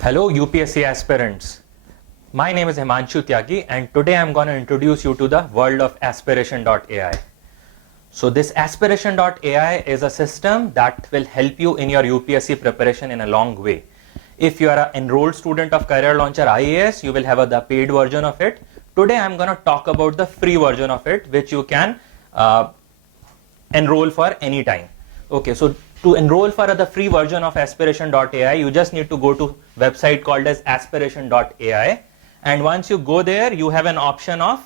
Hello UPSC aspirants. My name is Himanshu Tyagi and today I'm going to introduce you to the world of Aspiration.ai. So this Aspiration.ai is a system that will help you in your UPSC preparation in a long way. If you are an enrolled student of Career Launcher IAS, you will have the paid version of it. Today I'm going to talk about the free version of it, which you can enroll for any time. Okay, so to enroll for the free version of Aspiration.ai, you just need to go to website called as Aspiration.ai, and once you go there, you have an option of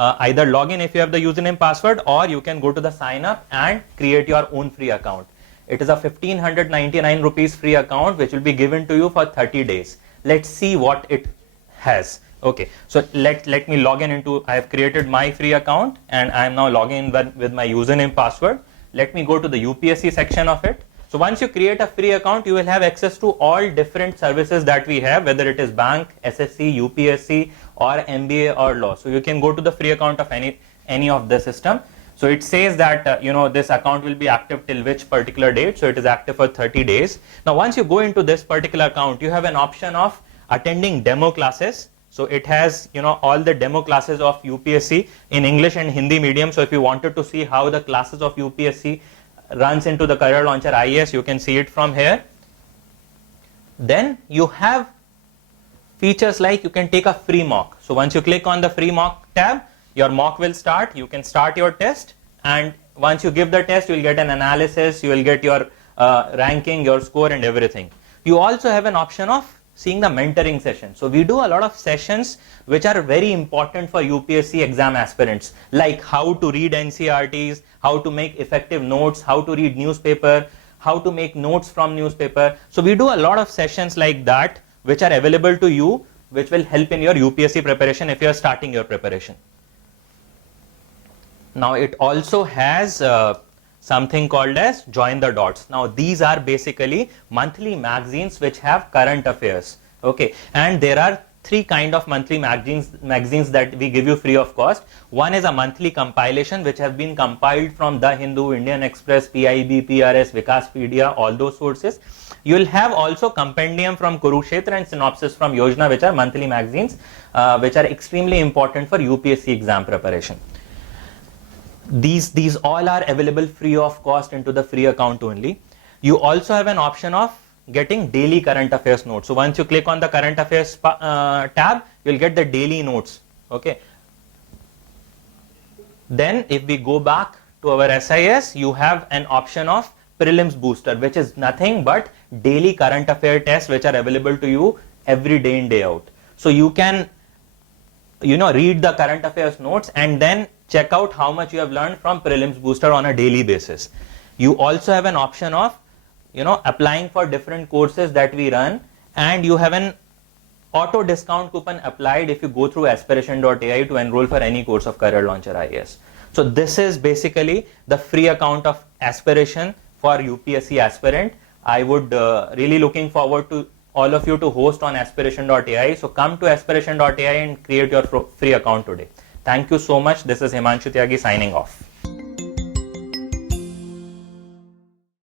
either login if you have the username password, or you can go to the sign up and create your own free account. It is a 1599 rupees free account which will be given to you for 30 days. Let's see what it has. Okay, so let me log in into, I have created my free account and I am now logging in with my username password. Let me go to the UPSC section of it. So once you create a free account, you will have access to all different services that we have, whether it is bank, SSC, UPSC or MBA or law. So you can go to the free account of any of the system. So it says that this account will be active till which particular date. So it is active for 30 days. Now once you go into this particular account, you have an option of attending demo classes. So it has all the demo classes of UPSC in English and Hindi medium. So if you wanted to see how the classes of UPSC runs into the Career Launcher IAS, you can see it from here. Then you have features like you can take a free mock. So once you click on the free mock tab, your mock will start. You can start your test, and once you give the test, you will get an analysis, you will get your ranking, your score and everything. You also have an option of seeing the mentoring session. So we do a lot of sessions which are very important for UPSC exam aspirants, like how to read NCERTs, how to make effective notes, how to read newspaper, how to make notes from newspaper. So we do a lot of sessions like that which are available to you, which will help in your UPSC preparation if you are starting your preparation. Now it also has something called as Join the Dots. Now these are basically monthly magazines which have current affairs. Okay, and there are three kind of monthly magazines that we give you free of cost. One is a monthly compilation which have been compiled from The Hindu, Indian Express, PIB, PRS, Vikaspedia, all those sources. You will have also compendium from Kurukshetra and synopsis from Yojana, which are monthly magazines which are extremely important for UPSC exam preparation. These all are available free of cost into the free account only. You also have an option of getting daily current affairs notes. So once you click on the current affairs tab, you will get the daily notes. Okay. Then if we go back to our SIS, you have an option of prelims booster, which is nothing but daily current affair tests which are available to you every day in, day out. So you can read the current affairs notes and then check out how much you have learned from prelims booster on a daily basis. You also have an option of applying for different courses that we run, and you have an auto discount coupon applied if you go through Aspiration.ai to enroll for any course of Career Launcher IAS. So this is basically the free account of Aspiration for UPSC aspirant. I would really looking forward to all of you to host on Aspiration.ai. So come to Aspiration.ai and create your free account today. Thank you so much. This is Himanshu Tyagi signing off.